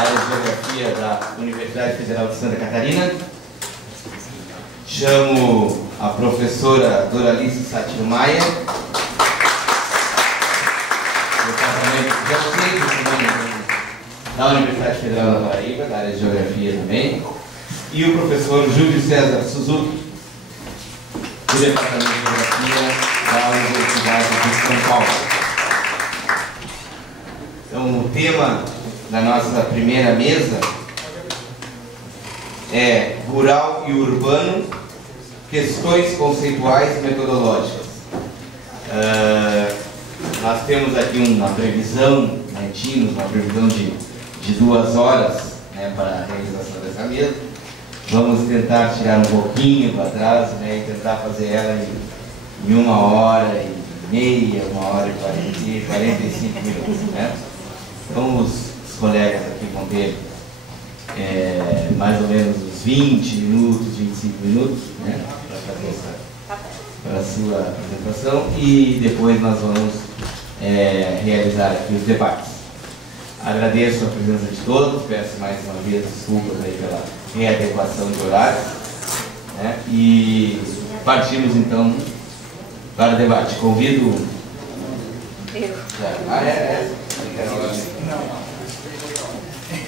área de Geografia da Universidade Federal de Santa Catarina. Chamo a professora Doralice Satiro Maia, da Universidade Federal da Paraíba, da área de Geografia também, e o professor Júlio César Suzuki, do Departamento de Geografia da Universidade de São Paulo. Então, o tema da nossa primeira mesa é Rural e Urbano, questões conceituais e metodológicas. Nós temos aqui uma previsão, tínhamos uma previsão de 2 horas, para a realização dessa mesa. Vamos tentar tirar um pouquinho para trás, e tentar fazer ela em 1h30, 1h40, 45 minutos. Então os colegas aqui vão ter mais ou menos uns 20 minutos, 25 minutos, para fazer a sua apresentação, e depois nós vamos realizar aqui os debates. Agradeço a presença de todos, peço mais uma vez desculpas aí pela readequação de horário, e partimos então para o debate. Convido...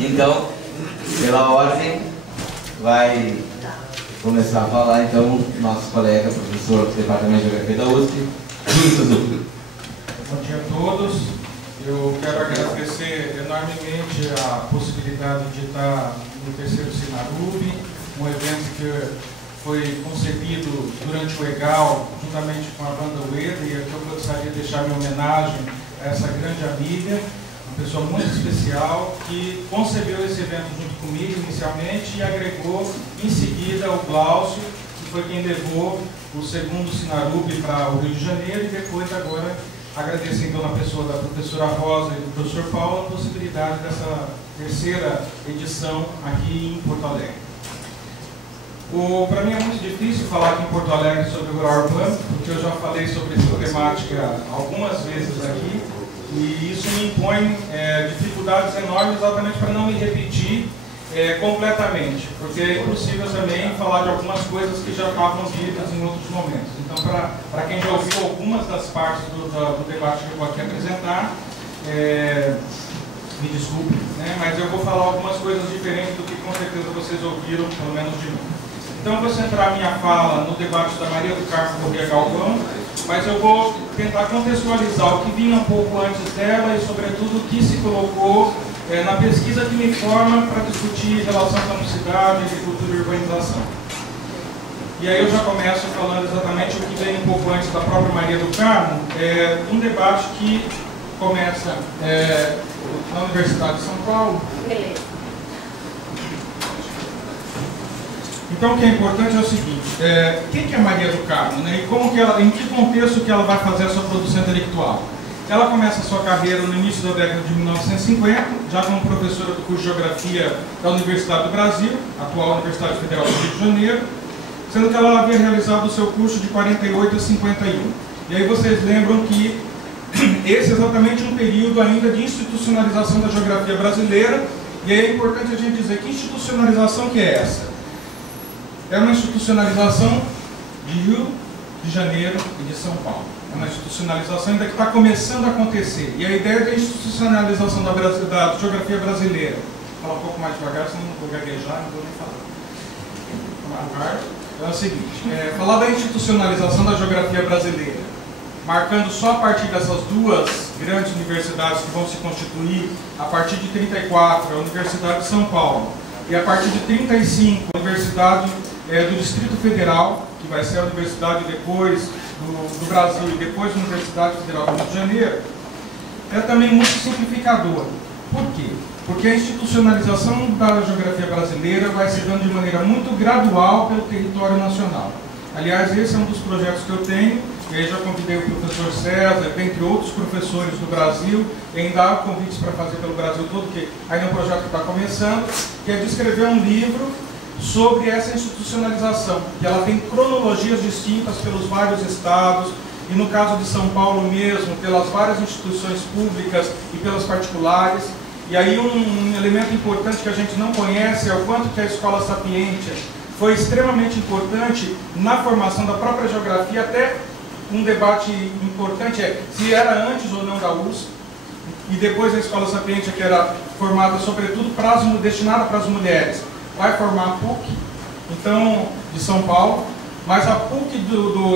Então, pela ordem, vai começar a falar então nosso colega, professor do Departamento de Geografia da USP, Júlio Suzuki. Bom dia a todos. Eu quero agradecer enormemente a possibilidade de estar no 3º Sinarub, um evento que foi concebido durante o EGAL, juntamente com a banda UEDA, e aqui eu gostaria de deixar minha homenagem a essa grande amiga, uma pessoa muito especial, que concebeu esse evento junto comigo inicialmente e agregou em seguida o Glaucio, que foi quem levou o 2º Sinarub para o Rio de Janeiro, e depois agora agradecer então na pessoa da professora Rosa e do professor Paulo a possibilidade dessa 3ª edição aqui em Porto Alegre. Para mim é muito difícil falar aqui em Porto Alegre sobre o rural urbano, porque eu já falei sobre essa temática algumas vezes aqui, e isso me impõe dificuldades enormes exatamente para não me repetir completamente, porque é impossível também falar de algumas coisas que já estavam ditas em outros momentos. Então, para quem já ouviu algumas das partes do debate que eu vou aqui apresentar, me desculpe, mas eu vou falar algumas coisas diferentes do que com certeza vocês ouviram, pelo menos de mim. Então, eu vou centrar minha fala no debate da Maria do Carmo Corrêa Galvão, mas eu vou tentar contextualizar o que vinha um pouco antes dela e, sobretudo, o que se colocou na pesquisa que me forma para discutir relação com a cidade, agricultura e urbanização. E aí eu já começo falando exatamente o que vem um pouco antes da própria Maria do Carmo, um debate que começa na Universidade de São Paulo. Beleza. Então o que é importante é o seguinte, quem que é Maria do Carmo, e como que ela, em que contexto que ela vai fazer a sua produção intelectual? Ela começa a sua carreira no início da década de 1950, já como professora do curso de Geografia da Universidade do Brasil, atual Universidade Federal do Rio de Janeiro, sendo que ela havia realizado o seu curso de 48 a 51. E aí vocês lembram que esse é exatamente um período ainda de institucionalização da geografia brasileira, e aí é importante a gente dizer que institucionalização que é essa? É uma institucionalização de Rio de Janeiro e de São Paulo. É uma institucionalização ainda que está começando a acontecer. E a ideia da institucionalização da geografia brasileira, vou falar um pouco mais devagar, senão não vou gaguejar, não vou nem falar. É o seguinte, falar da institucionalização da geografia brasileira, marcando só a partir dessas 2 grandes universidades que vão se constituir, a partir de 34, a Universidade de São Paulo, e a partir de 35, a Universidade do Distrito Federal, que vai ser a universidade depois do Brasil e depois a Universidade Federal do Rio de Janeiro, é também muito simplificador. Por quê? Porque a institucionalização da geografia brasileira vai se dando de maneira muito gradual pelo território nacional. Aliás, esse é um dos projetos que eu tenho, e aí já convidei o professor César, dentre outros professores do Brasil, e ainda há convites para fazer pelo Brasil todo, que ainda é um projeto que está começando, que é de escrever um livro sobre essa institucionalização, que ela tem cronologias distintas pelos vários estados, e no caso de São Paulo mesmo, pelas várias instituições públicas e pelas particulares, E aí um elemento importante que a gente não conhece é o quanto que a Escola Sapientia foi extremamente importante na formação da própria geografia. Até um debate importante é se era antes ou não da USP, e depois a Escola Sapientia, que era formada sobretudo destinada para as mulheres, vai formar a PUC, então, de São Paulo, mas a PUC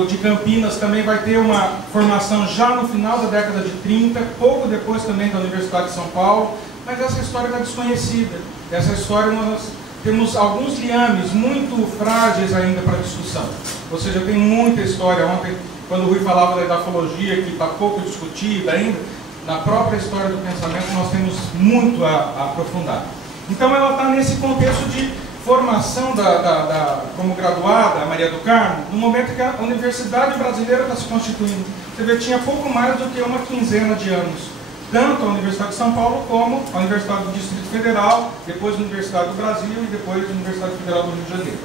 de Campinas também vai ter uma formação já no final da década de 30, pouco depois também da Universidade de São Paulo, mas essa história está desconhecida. Essa história nós temos alguns liames muito frágeis ainda para discussão, ou seja, tem muita história. Ontem, quando o Rui falava da edafologia, que está pouco discutida ainda, na própria história do pensamento nós temos muito a aprofundar. Então ela está nesse contexto de formação como graduada, a Maria do Carmo, no momento que a Universidade Brasileira está se constituindo. Você vê, tinha pouco mais do que uma quinzena de anos. Tanto a Universidade de São Paulo como a Universidade do Distrito Federal, depois a Universidade do Brasil e depois a Universidade Federal do Rio de Janeiro.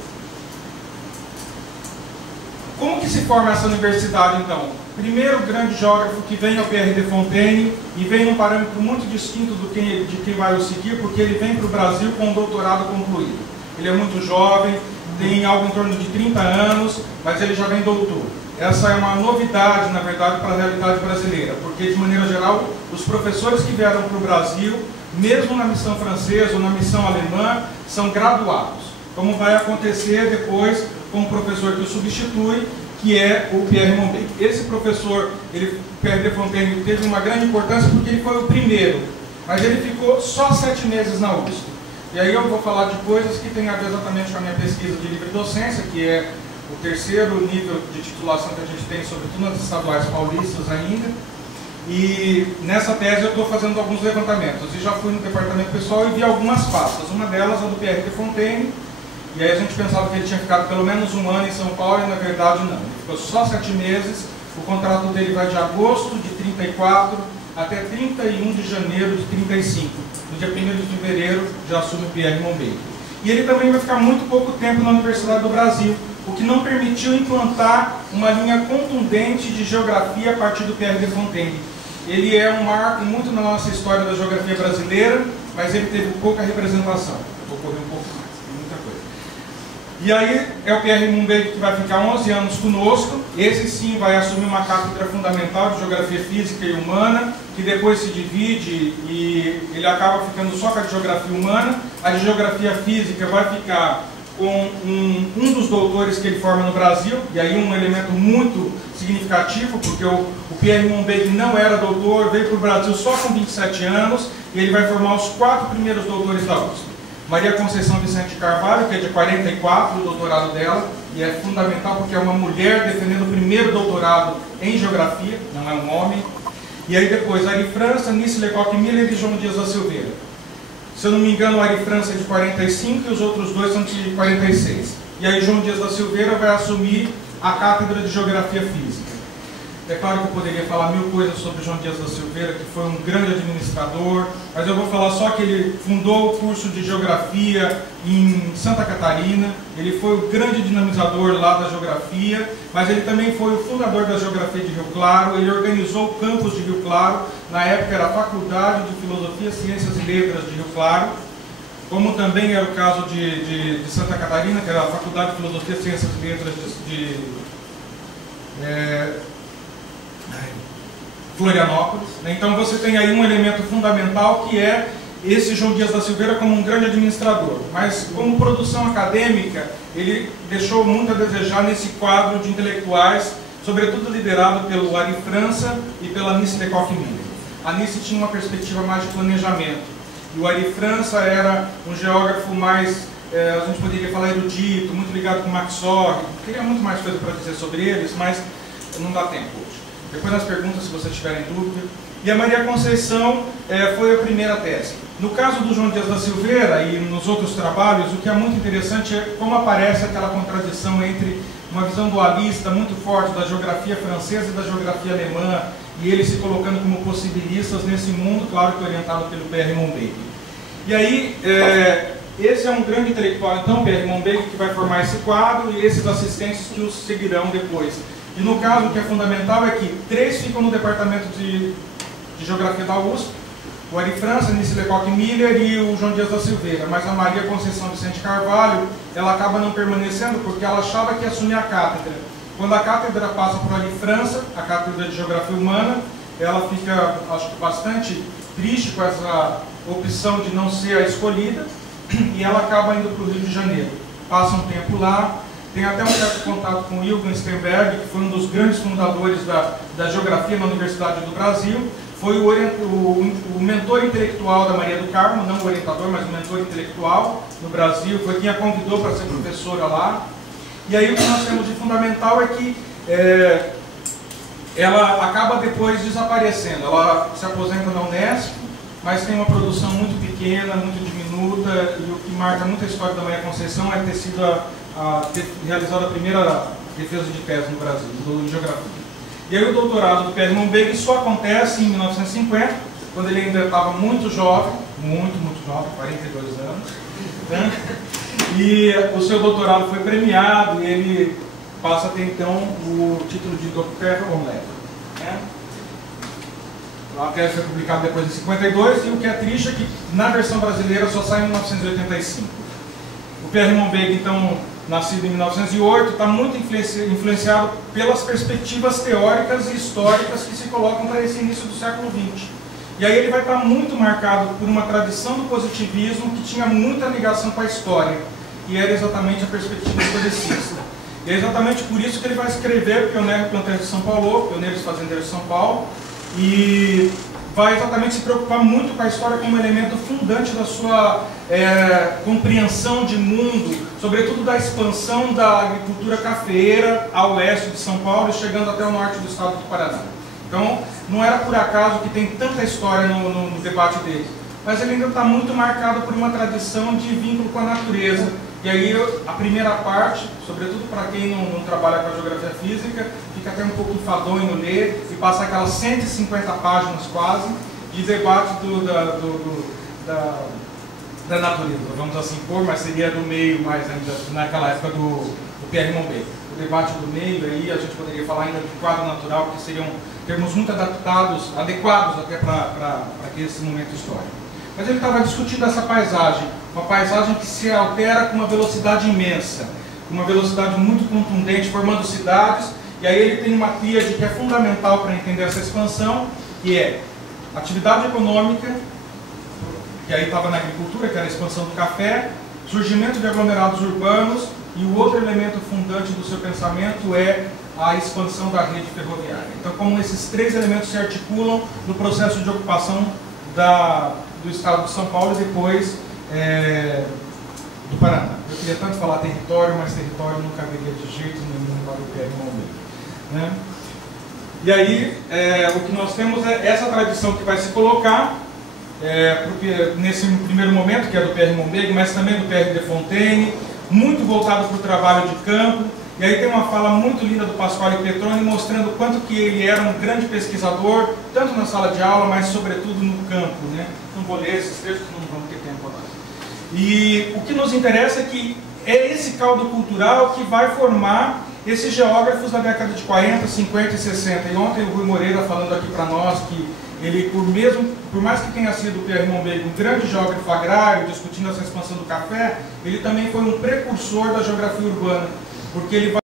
Como que se forma essa universidade, então? Primeiro grande geógrafo que vem é o Pierre de Fontaine, e vem num parâmetro muito distinto de quem vai o seguir, porque ele vem para o Brasil com um doutorado concluído. Ele é muito jovem, tem algo em torno de 30 anos, mas ele já vem doutor. Essa é uma novidade, na verdade, para a realidade brasileira, porque, de maneira geral, os professores que vieram para o Brasil, mesmo na missão francesa ou na missão alemã, são graduados, como vai acontecer depois com o professor que o substitui, que é o Pierre Monbeck. Esse professor, Pierre de Fontaine, teve uma grande importância porque ele foi o primeiro, mas ele ficou só 7 meses na USP. E aí eu vou falar de coisas que têm a ver exatamente com a minha pesquisa de livre docência, que é o terceiro nível de titulação que a gente tem, sobretudo nas estaduais paulistas ainda. E nessa tese eu estou fazendo alguns levantamentos. E já fui no departamento pessoal e vi algumas pastas. Uma delas, a do Pierre de Fontaine. E aí a gente pensava que ele tinha ficado pelo menos 1 ano em São Paulo, e na verdade não. Ele ficou só 7 meses. O contrato dele vai de agosto de 34 até 31 de janeiro de 35. No dia 1º de fevereiro já assume o Pierre Monbeck. E ele também vai ficar muito pouco tempo na Universidade do Brasil, o que não permitiu implantar uma linha contundente de geografia a partir do Pierre de Fontaine. Ele é um marco muito na nossa história da geografia brasileira, mas ele teve pouca representação. Vou correr um pouco mais, tem muita coisa. E aí é o Pierre Monbeck que vai ficar 11 anos conosco. Esse sim vai assumir uma cátedra fundamental de geografia física e humana, que depois se divide e ele acaba ficando só com a de geografia humana. A de geografia física vai ficar com um dos doutores que ele forma no Brasil, e aí um elemento muito significativo, porque o Pierre Monbeck não era doutor, veio para o Brasil só com 27 anos, e ele vai formar os 4 primeiros doutores da USP. Maria Conceição Vicente de Carvalho, que é de 44, o doutorado dela, e é fundamental porque é uma mulher defendendo o primeiro doutorado em geografia, não é um homem. E aí depois, Ari França, Nice Lecoq Miller e João Dias da Silveira. Se eu não me engano, o Ari França é de 45 e os outros dois são de 46. E aí João Dias da Silveira vai assumir a cátedra de Geografia Física. É claro que eu poderia falar 1000 coisas sobre João Dias da Silveira, que foi um grande administrador, mas eu vou falar só que ele fundou o curso de Geografia em Santa Catarina, ele foi o grande dinamizador lá da geografia, mas ele também foi o fundador da Geografia de Rio Claro, ele organizou o campus de Rio Claro, na época era a Faculdade de Filosofia, Ciências e Letras de Rio Claro, como também era o caso de Santa Catarina, que era a Faculdade de Filosofia, Ciências e Letras de Florianópolis. Então você tem aí um elemento fundamental que é esse João Dias da Silveira como um grande administrador, mas como produção acadêmica ele deixou muito a desejar nesse quadro de intelectuais, sobretudo liderado pelo Ari França e pela Nice Lecoq Miller. A Nice tinha uma perspectiva mais de planejamento e o Ari França era um geógrafo mais, a gente poderia falar erudito, muito ligado com Max Sorg. Teria muito mais coisa para dizer sobre eles, mas não dá tempo hoje. Depois nas perguntas, se vocês tiverem dúvida. E a Maria Conceição foi a primeira tese. No caso do João Dias da Silveira e nos outros trabalhos, o que é muito interessante é como aparece aquela contradição entre uma visão dualista muito forte da geografia francesa e da geografia alemã, e eles se colocando como possibilistas nesse mundo, claro que orientado pelo Pierre Monbeck. E aí, esse é um grande intelectual, então, Pierre Monbeck, que vai formar esse quadro, e esses assistentes que os seguirão depois. E no caso, o que é fundamental é que 3 ficam no departamento de Geografia da USP, o Ari França, Nice Lecoq Miller e o João Dias da Silveira, mas a Maria Conceição Vicente Carvalho, ela acaba não permanecendo porque ela achava que ia assumir a cátedra. Quando a cátedra passa para o Ari França, a cátedra de Geografia Humana, ela fica, acho que bastante triste com essa opção de não ser a escolhida, e ela acaba indo para o Rio de Janeiro. Passa um tempo lá, tem até um certo contato com o Hilton Sternberg, que foi um dos grandes fundadores da geografia na Universidade do Brasil, foi o mentor intelectual da Maria do Carmo, não o orientador, mas o mentor intelectual no Brasil, foi quem a convidou para ser professora lá. E aí o que nós temos de fundamental é que ela acaba depois desaparecendo. Ela se aposenta na Unesp, mas tem uma produção muito pequena, muito diminuta, e o que marca muito a história da Maria Conceição é ter sido ter realizado a primeira defesa de tese no Brasil, em geografia. E aí o doutorado do Pierre Monbeg só acontece em 1950, quando ele ainda estava muito jovem, muito jovem, 42 anos, né? E o seu doutorado foi premiado e ele passa a ter então o título de Docteur en Lettres, né? A tese foi publicada depois em 52 e o que é triste é que na versão brasileira só sai em 1985. O Pierre Monbeg, então, nascido em 1908, está muito influenciado pelas perspectivas teóricas e históricas que se colocam para esse início do século XX. E aí ele vai estar muito marcado por uma tradição do positivismo que tinha muita ligação com a história, e era exatamente a perspectiva historicista. E é exatamente por isso que ele vai escrever Pioneiros Planteiros de São Paulo, Pioneiros Fazendeiros de São Paulo, e vai exatamente se preocupar muito com a história como elemento fundante da sua compreensão de mundo, sobretudo da expansão da agricultura cafeeira ao oeste de São Paulo e chegando até o norte do estado do Paraná. Então, não era por acaso que tem tanta história no debate dele, mas ele ainda está muito marcado por uma tradição de vínculo com a natureza. E aí a primeira parte, sobretudo para quem não trabalha com a geografia física, fica até um pouco enfadonho ler e passa aquelas 150 páginas quase de debate da natureza, vamos assim pôr, mas seria do meio mais ainda naquela época do Pierre Monbeg. O debate do meio, aí a gente poderia falar ainda de quadro natural, que seriam termos muito adequados até para esse momento histórico. Mas ele estava discutindo essa paisagem, uma paisagem que se altera com uma velocidade imensa, com uma velocidade muito contundente, formando cidades, e aí ele tem uma tríade que é fundamental para entender essa expansão, que é atividade econômica, que aí estava na agricultura, que era a expansão do café, surgimento de aglomerados urbanos, e o outro elemento fundante do seu pensamento é a expansão da rede ferroviária. Então, como esses três elementos se articulam no processo de ocupação do estado de São Paulo e depois do Paraná. Eu queria tanto falar território, mas território não caberia de jeito nenhum para o Pierre Monbeg, né? E aí, o que nós temos é essa tradição que vai se colocar nesse primeiro momento, que é do Pierre Monbeg, mas também do Pierre de Fontaine, muito voltado para o trabalho de campo. E aí tem uma fala muito linda do Pasquale Petroni mostrando o quanto que ele era um grande pesquisador, tanto na sala de aula, mas sobretudo no campo, né? Não vou ler esses textos, não vamos ter tempo agora. E o que nos interessa é que é esse caldo cultural que vai formar esses geógrafos da década de 40, 50 e 60. E ontem o Rui Moreira falando aqui para nós que ele, por mais que tenha sido o Pierre Monbeg um grande geógrafo agrário, discutindo essa expansão do café, ele também foi um precursor da geografia urbana, porque ele vai